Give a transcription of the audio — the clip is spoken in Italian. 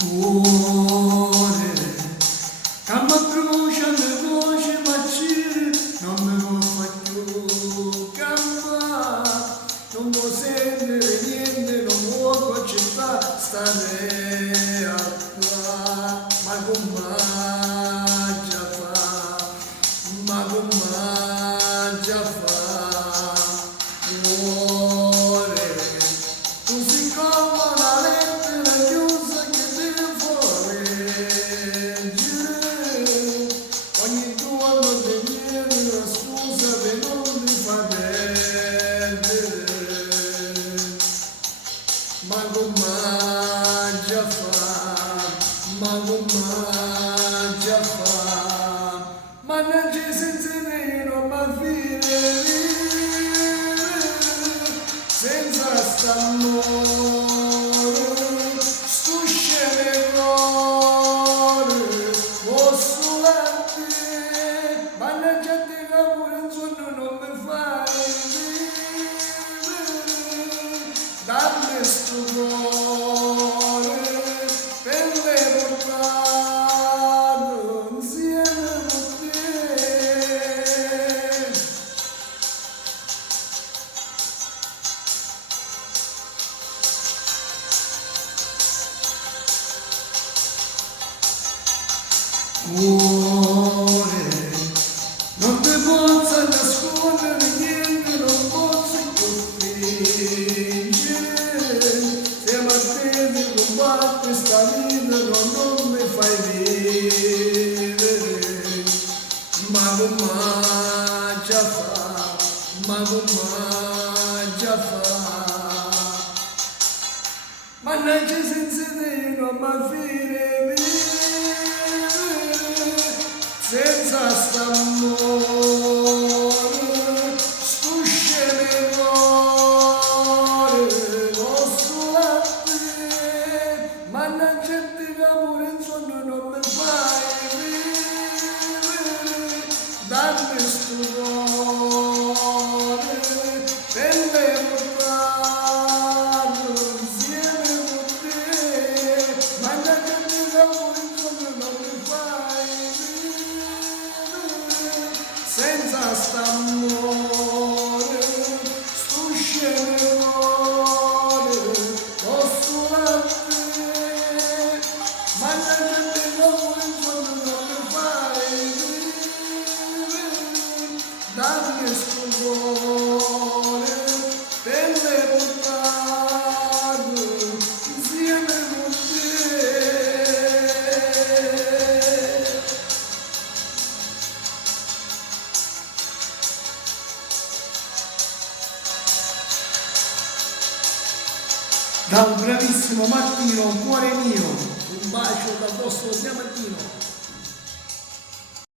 Cuore, che mi brucia le voci ma non mi fa più campare, non può sentire niente, non può accettare stare a qua, ma come già fa, ma come già fa, cuore, tu sei come una lettera chiusa che deve fuori, ogni tua notte viene una scusa per non ti far perdere, ma come già fa, ma come già fa, ma non c'è senza nero, ma fine senza st'amore, sto sceneggiare, posso latte, ma non c'è te pure in sonno non mi fai vivere, dammi sto cuore, per le portare insieme con te. Cuore, non ti posso nascondere niente, non posso più fingere, siamo attesi con questa vita, non mi fai vivere, ma come già fa, ma come già fa, ma non c'è senza te, non mi fine senza st'amore, sto sceneggiare, posso latte, ma non c'è di pure in sonno non mi fai vivere, dammi sto cuore, per le portare insieme con te, ma non c'è di pure in sonno non mi fai senza st'amore, sto sceneggiare, posso latte, ma non c'è di pure in sonno non mi fai vivere, dammi sto cuore, per le portare insieme con te. Da un bravissimo Martino, cuore mio, un bacio dal vostro Diamantino.